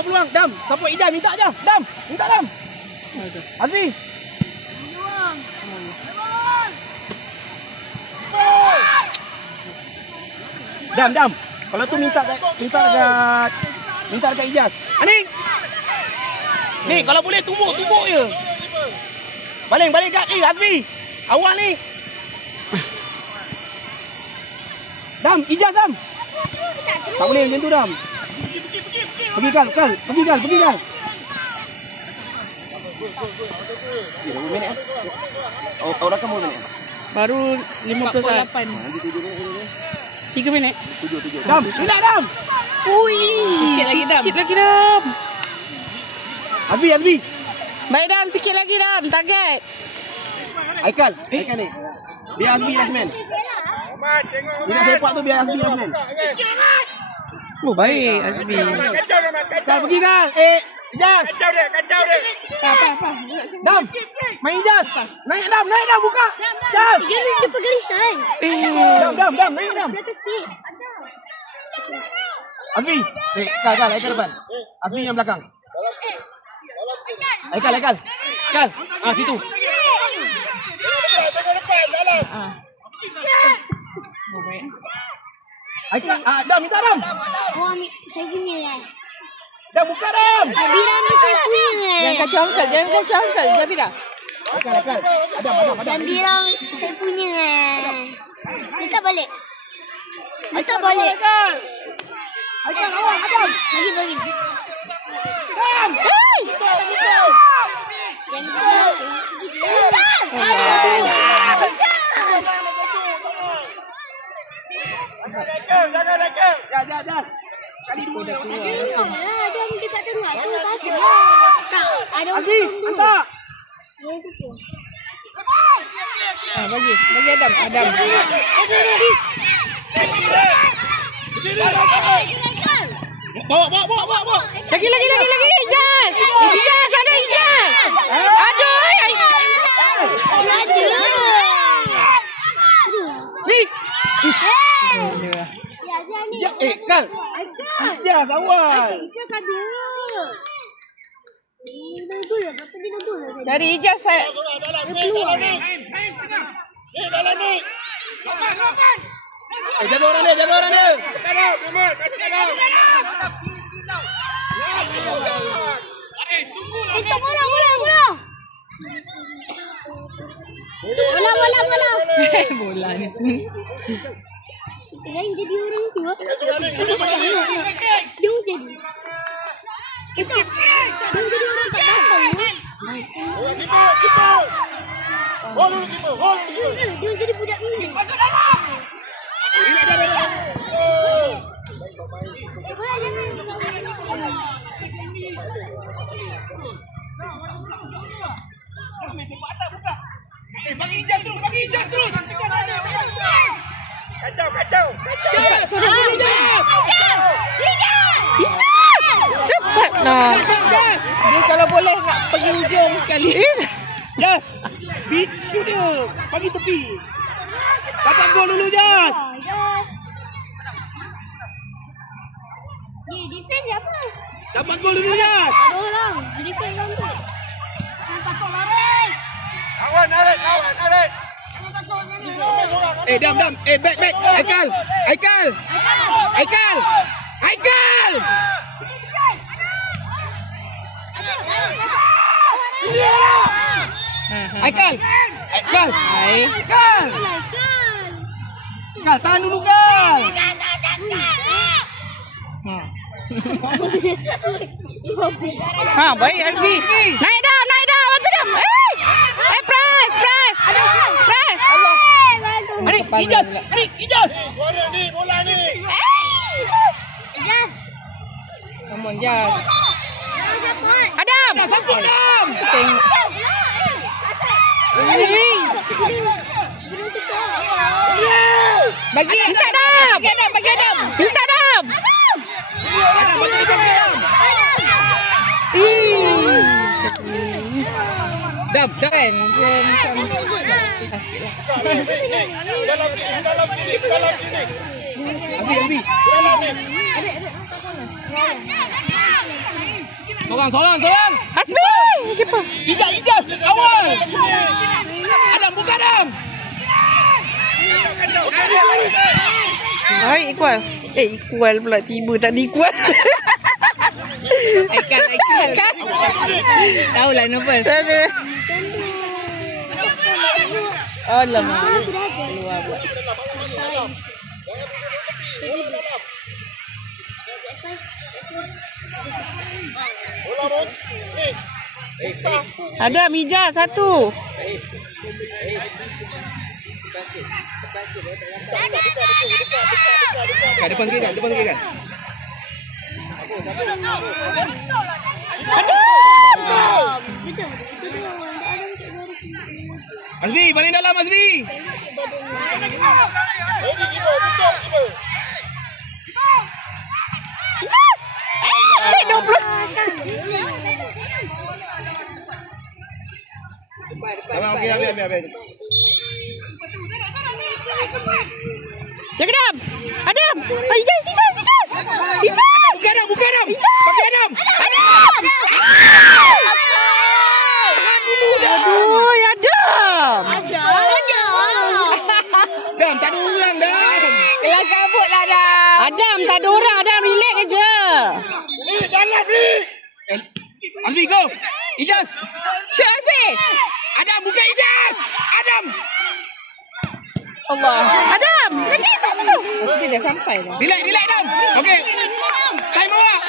dapat peluang. Dam, support Ida, minta aja. Dam, minta Dam. Azmi. Dam. Kalau tu minta dekat Ijaz. Ani. Ni kalau boleh tumbuk je. Baling kat ni Azmi. Awal ni. Dam, Ijaz Dam. Tak boleh macam tu Dam. Pergi Kal. Berapa minit Oh, rakam berapa minit? Baru 50 saat. 3 minit. 7. Dam, hilang Dam. Ui, sikit lagi Dam. Azmi. Baik Dam, sikit lagi Dam. Target. Aikal ni. Biar Azmi last man. Dia nak sepak tu biar Azmi last man. Oh, baik Azmi. Kal pergi Kal. Ijaz. Kacau dia. Apa? Dam. Main Ijaz. Naik Dam, buka. Ijaz. Dia depan garisan. Dam, naik Dam. Belakang sikit. Azmi. Kal, Aikal depan. Azmi yang belakang. Aikal. Kal. Situ. Aikal, Dam, minta Dam. Oh, saya punya kan. Dam, buka Dam. Jabiran ni saya punya kan. Jangan kacau angkat. Jabira. Aikal. Adam. Jabiran saya punya kan. Letak balik. Aikal, awal, Adam. Bagi. Dam. Yang kecil. Aduh. Dah. Kali 2 dah. Ada dekat tengah tu kasih. Tak, ada Azmi, hantar. Bagi Adam. Bawa. Lagi Ijaz. Ada Ijaz. Aduh. Ni. Kal. Ijaz awal. Cari Ijaz saya. Dalam ni. Jaga orang dia. Itu bola. Bola ni. Yang jadi orang tua. Dia jadi. Kita jadi orang tak datang. Dia jadi budak ni. Bagi Ijaz terus. Kacau. Turun Ijaz. Cepatlah. Dia kalau boleh nak pergi hujung sekali. Jas. Shoot dia. Bagi tepi. Dapat gol dulu Jas. Ni defend siapa? Dapat gol dulu Jas. Ada orang defend orang tu. Kawan narik. Dam. Back. Aikal. Aikal. Kal, tahan dulu Kal. Baik Azmi. Naik Dam. Bantu Dam. Press. Ijaz. Bola ni. Ijaz. Jas. Come on, Jas. Siapa? Adam. Sambut Dam. Tengok. Bagi minta Dam. Bagi Adam. Minta Dam. Dam. Kan dia macam susah sikit lah. Dalam sini. Abi. Sorang. Hasbi. Keeper. Ijaz. Awal. Adam, buka Adam. Hai, equal. Equal pula. Tiba tak di equal. Aikal. Tahu lah nervous. Tak ada. Alamak. Keluar pula. Ada Mija satu. Depan kiri kan. Azmi, paling dalam Azmi. Ijaz. 20. Okey, habis. Jaga Adam. Ijaz. Buka Adam. Ijaz. Pakai Adam. Aduh, Adam. Dam, tak ada orang dah. Kelas kabut lah dah. Adam, tak ada orang. Adam, relax je. Azmi, go. Ijaz. Syuk Azmi. Adam, buka Ijaz. Adam. Allah. Adam, lagi tu. Dia dah sampai dah. Relax Adam. Okey. Time awak.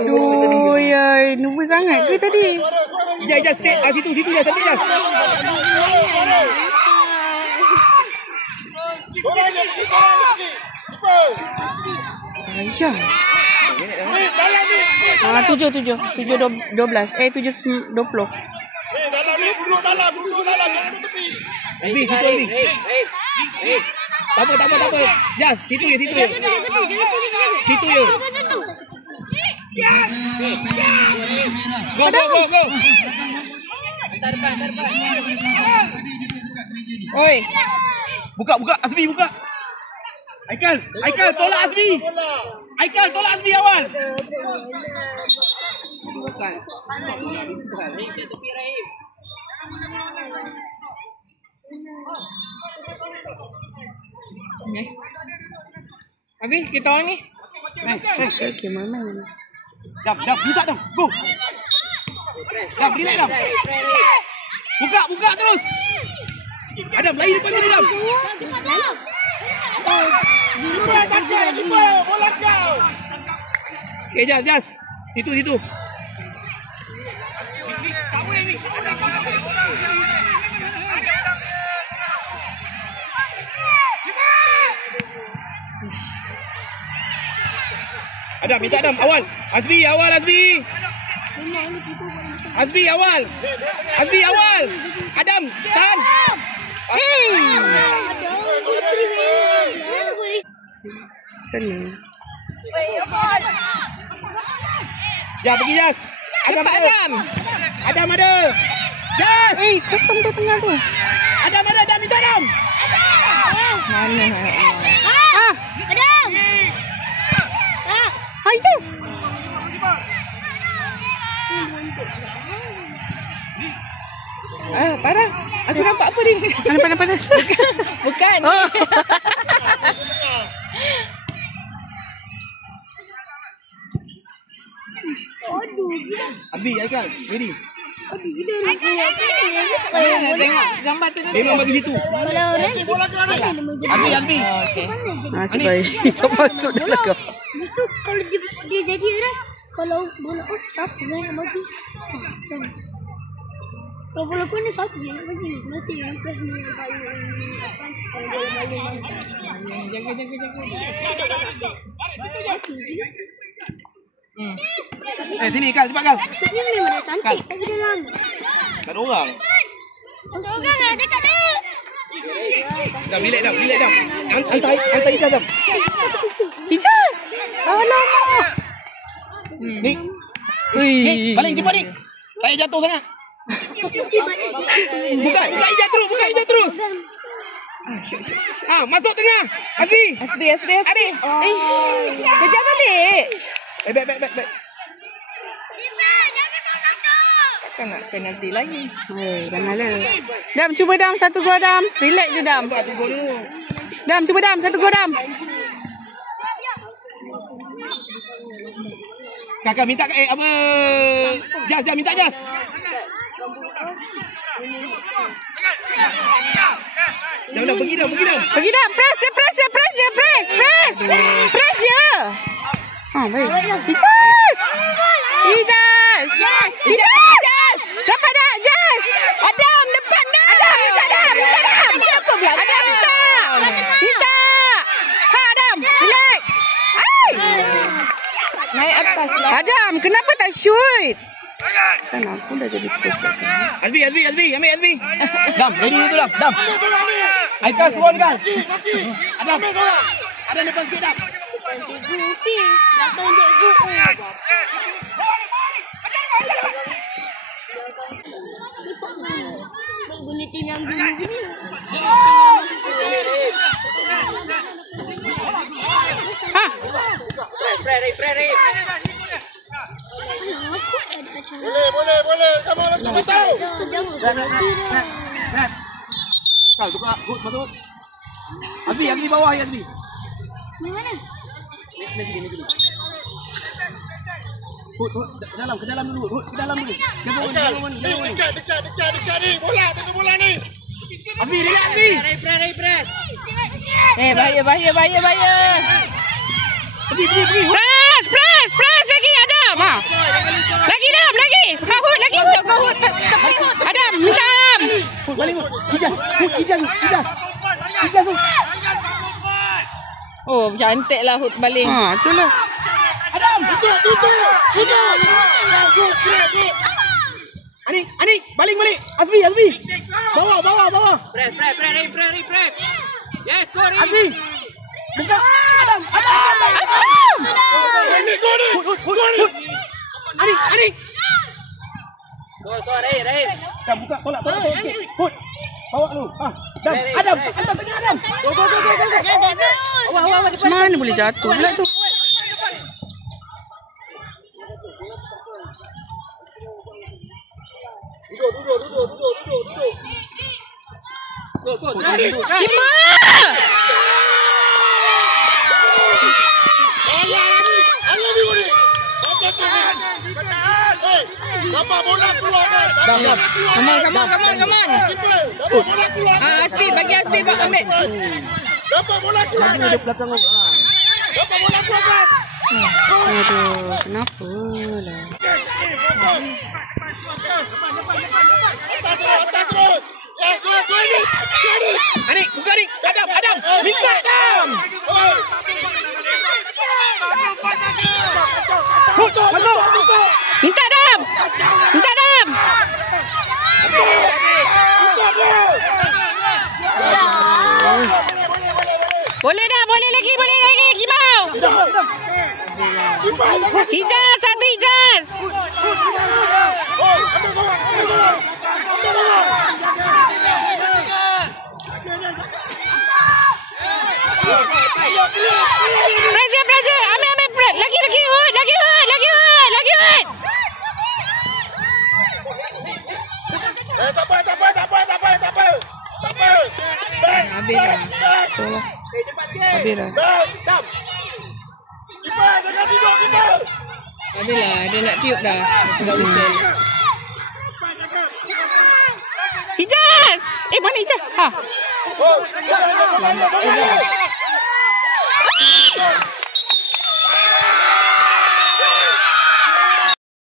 Aduh, ya, nervous sangat ke tadi? Ijaz, stay. Situ Ijaz. Sampai Ijaz. Ayah. 7, 12. 7:20. Azmi, situ Azmi. Tak apa. Ijaz, situ je. Situ je. Go. Oi. Buka Azmi, buka. Aikal tolak Azmi. Tolak Azmi awal. Habis kita orang ni. Okey, main. Dam, buka Dam. Go. Dam, relax Dam. Buka terus. Adam, lari depan sini Dam. Okey, Jas. Situ. Adam, minta Adam. Awal. Azmi. Azmi awal. Adam, tahan. Kena. Ya, pergi Jas. Adam ada. Jas. Kosong tu tengah tu. Adam minta Adam. Mana? Adam. Hai, Jas. Parah. Aku nampak apa ni? Panas. Bukan. Oh. Abi, Aikal, ready? Tengok gambar tu. Memang bagi situ. Abi. Okey. Nasib baik. Tak masuk dalam kau. Justru kalau dia jadi Ras, kalau bola siapa yang nak bagi? Kalau bola kau ni siapa yang nak bagi? Mesti yang fresh ni paling jaga. Sini Kal, cepat Kal. Ini memang cantik tapi dia lama. Tak ada orang. Orang ada kat dia. Dah, relax dah. Hantar Ijaz dah. Ijaz. Alamak. Ni. Balik cepat ni. Tak payah jatuh sangat. Buka Ijaz terus. Masuk tengah. Azmi. Hasbi. Kejar balik. Baik. Takkan nak penalti lagi. Janganlah. Dam, cuba Dam satu gol Dam. Relax je Dam. Dam, cuba Dam satu gol Dam. Kakak minta Jas minta Jas. Dah pergi dah. Pergi Dam, press je. Press je. Baik. Ijaz. Dapat tak Jas? Adam depan dah. Adam, minta Dam. Apa belakang? Adam minta. Adam, relax. Naik atas lah. Adam, kenapa tak shoot? Kan aku dah jadi coach kat sini. Azmi, ambil Azmi. Dam, ready tu Dam. Aikal turun kan. Adam depan sikit Dam. Cikgu Ufi, datang cikgu. Boleh tim yang dulu ni. Pray. Boleh. Kamu lagi tahu. Kau tukar hood masuk. Azmi, yang di bawah Azmi. Mana? Ni. Hood ke dalam dulu. Jangan dekat ni. Bola ni. Azmi, relax Azmi. Press. Bahaya. Pergi. Press lagi Adam. Lagi Adam, lagi. Hood lagi. Hood. Tepi hood. Adam, minta Adam. Hood balik hood. Ijaz. Oh, cantik lah hood baling. Itulah. Adam, duduk. Ani, balik. Azmi. Bawah. Press. Yes, go. Azmi. Buka. Adam. Hood. Ani. So, Ray. Dah buka, tolak. Hood. Bawa lu. Adam. Tengah Adam. Go. Macam mana boleh jatuh pula tu? Duduk. Kiper! Come on. Aspi, bagi Aspi ambil. Dapat bola keluar. Maju di belakang lu. Dapat bola keluar. Aduh, kenapa lah? Atas terus. Go ni. Ani, buka ni. Adam. Minta Adam. Masuk. Minta Adam. Boleh lagi. Gimau. Ijaz, satu Ijaz. Pressure. Ambil. Lagi Hood. Tak apa. Habis dah. Habis dah. Dam. Kipas, jangan tidur kipas. Habis lah, dia nak tiup dah. Agak usul. Ijaz. Mana Ijaz? Selamat.